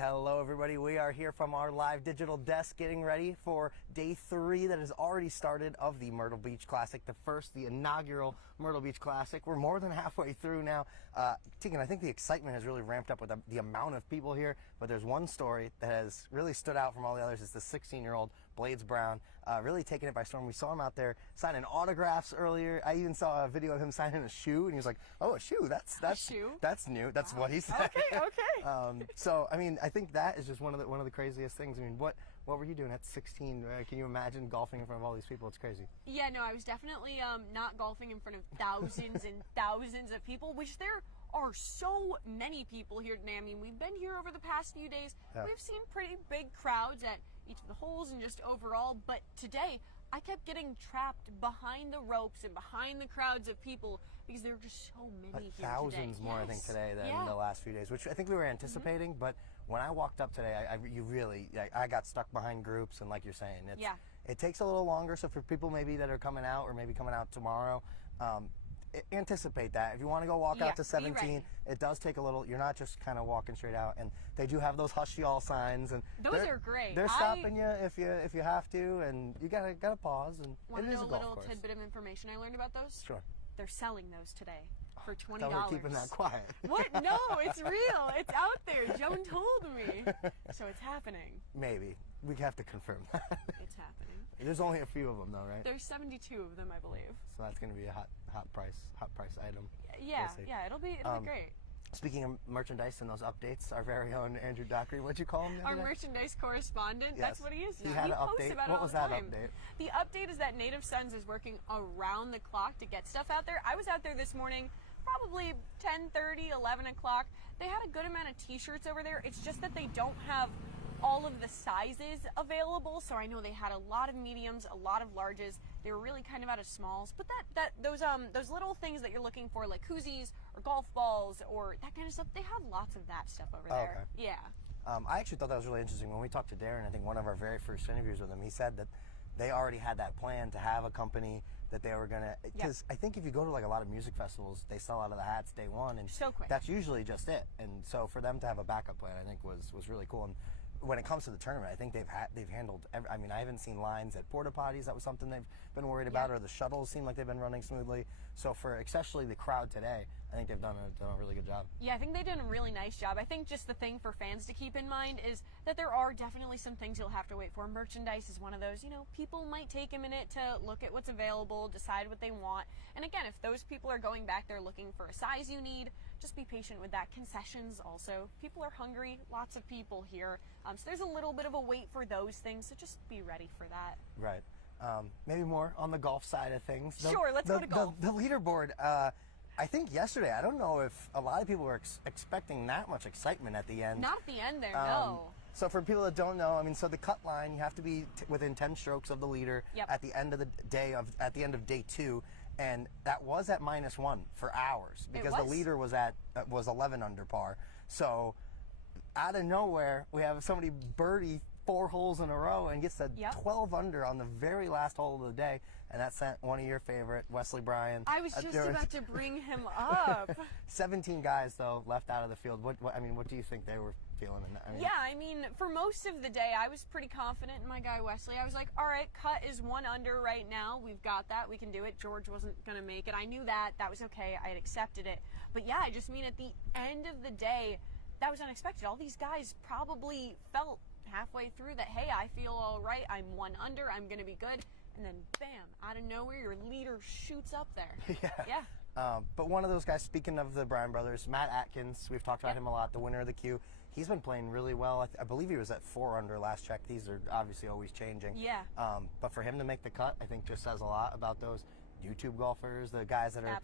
hello everybody. We are here from our live digital desk getting ready for day 3 that has already started of the Myrtle Beach Classic, the inaugural Myrtle Beach Classic. We're more than halfway through now. Teagan, I think the excitement has really ramped up with the amount of people here, but there's one story that has really stood out from all the others. It's the 16-year-old Blades Brown, really taking it by storm. We saw him out there signing autographs earlier. I even saw a video of him signing a shoe, and he was like, "Oh, a shoe? That's shoe? That's new." That's what he said. Okay. So I mean, I think that is just one of the craziest things. I mean, what were you doing at 16? Can you imagine golfing in front of all these people? It's crazy. Yeah, no, I was definitely not golfing in front of thousands and thousands of people, which there are so many people here today. I mean, we've been here over the past few days. Yeah. We've seen pretty big crowds at each of the holes and just overall, but today I kept getting trapped behind the ropes and behind the crowds of people because there were just so many here thousands today. more, Yes. I think, today than the last few days, which I think we were anticipating. But when I walked up today, I got stuck behind groups, and like you're saying, it takes a little longer. So for people maybe that are coming out or maybe coming out tomorrow, anticipate that. If you want to go walk out to 17, it does take a little. You're not just kind of walking straight out, and they do have those hush y'all signs, and those are great. They're stopping you if you have to, and you gotta pause. And want it to is know a a golf little course. tidbit of information I learned about those? Sure. They're selling those today for $20. We're keeping that quiet. What? No, it's real. It's out there. Joan told me. So it's happening. Maybe. We have to confirm that. It's happening. There's only a few of them though, right? There's 72 of them, I believe. So that's going to be a hot price item. Yeah, it'll be great. Speaking of merchandise and those updates, our very own Andrew Dockery, what'd you call him? Our merchandise correspondent. Yes. That's what he is now. He had an posts update. about it What all was the that time. update? The update is that Native Sons is working around the clock to get stuff out there. I was out there this morning, probably 10:30, 11 o'clock. They had a good amount of t-shirts over there. It's just that they don't have all of the sizes available. So I know they had a lot of mediums, a lot of larges. They were really kind of out of smalls. But those little things that you're looking for, like koozies or golf balls or that kind of stuff, they have lots of that stuff over there. Okay. Yeah. I actually thought that was really interesting. When we talked to Darren, I think one of our very first interviews with him, he said that they already had that plan to have a company that they were going to, because I think if you go to like a lot of music festivals, they sell out of the hats day one, and so quick. That's usually just it. And so for them to have a backup plan, I think was really cool. And when it comes to the tournament, I think they've handled. I mean, I haven't seen lines at porta potties. That was something they've been worried about, or the shuttles seem like they've been running smoothly. So for especially the crowd today, I think they've done a really good job. Yeah, I think they've done a really nice job. I think just the thing for fans to keep in mind is that there are definitely some things you'll have to wait for. Merchandise is one of those. You know, people might take a minute to look at what's available, decide what they want. And again, if those people are going back there looking for a size you need, just be patient with that. Concessions also. People are hungry. Lots of people here. So there's a little bit of a wait for those things, so just be ready for that. Right. Maybe more on the golf side of things. Sure, let's go to golf. The leaderboard, I think yesterday, I don't know if a lot of people were expecting that much excitement at the end. Not at the end there, no. So for people that don't know, I mean, so the cut line, you have to be within 10 strokes of the leader at the end of the day at the end of day 2. And that was at -1 for hours because the leader was 11 under par. So out of nowhere, we have somebody birdie 4 holes in a row and gets to 12 under on the very last hole of the day, and that sent one of your favorite, Wesley Bryan. I was just about to bring him up. 17 guys though left out of the field. What do you think they were feeling in that? I mean, for most of the day, I was pretty confident in my guy Wesley. I was like, all right, cut is 1 under right now. We've got that. We can do it. George wasn't going to make it. I knew that. That was okay. I had accepted it. But yeah, I just mean at the end of the day, that was unexpected. All these guys probably felt halfway through that, hey, I feel all right. I'm 1 under. I'm going to be good. And then, bam, out of nowhere, your leader shoots up there. Yeah. But one of those guys, speaking of the Bryan brothers, Matt Atkins, we've talked about him a lot, the winner of the Q. He's been playing really well. I believe he was at 4 under last check. These are obviously always changing. Yeah. But for him to make the cut, I think just says a lot about those YouTube golfers, the guys that are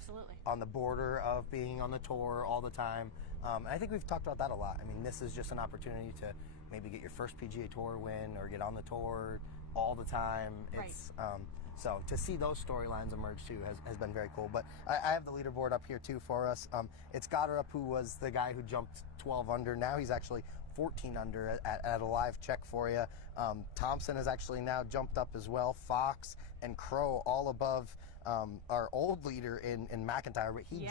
on the border of being on the tour all the time. And I think we've talked about that a lot. I mean, this is just an opportunity to maybe get your first PGA Tour win or get on the tour all the time. It's so to see those storylines emerge too has been very cool. But I have the leaderboard up here too for us. It's Goddard, who was the guy who jumped 12 under. Now he's actually 14 under at a live check for you. Thompson has actually now jumped up as well. Fox and Crow all above our old leader in McIntyre, but he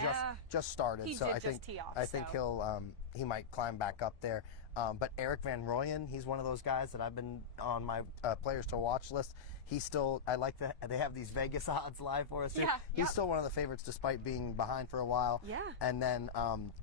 just started. He so did I just think tee off, I think he might climb back up there. But Eric Van Rooyen, he's one of those guys that I've been on my players to watch list. He's still, I like that they have these Vegas odds live for us too. Yeah, he's still one of the favorites despite being behind for a while. Yeah. And then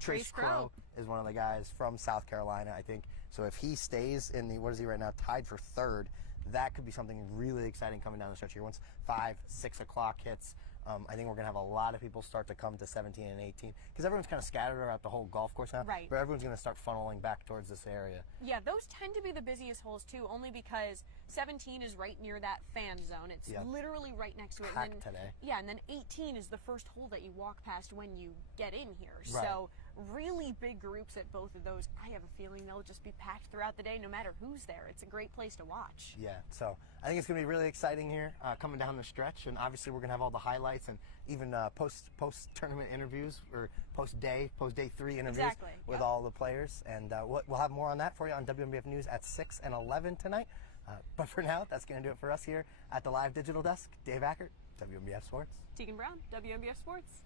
Trace Crowe is one of the guys from South Carolina, I think. So if he stays in the, what is he right now, tied for third, that could be something really exciting coming down the stretch here. Once 5, 6 o'clock hits, I think we're going to have a lot of people start to come to 17 and 18 because everyone's kind of scattered around the whole golf course now. Right. But everyone's going to start funneling back towards this area. Yeah, those tend to be the busiest holes too, only because 17 is right near that fan zone. It's literally right next to it. Packed today. Yeah, and then 18 is the first hole that you walk past when you get in here. Right. So really big groups at both of those. I have a feeling they'll just be packed throughout the day no matter who's there. It's a great place to watch. Yeah, so I think it's going to be really exciting here coming down the stretch, and obviously we're going to have all the highlights and even post-tournament interviews or post-day 3 interviews with all the players, and we'll have more on that for you on WNBF News at 6 and 11 tonight. But for now, that's going to do it for us here at the Live Digital Desk. Dave Ackert, WNBF Sports. Teagan Brown, WNBF Sports.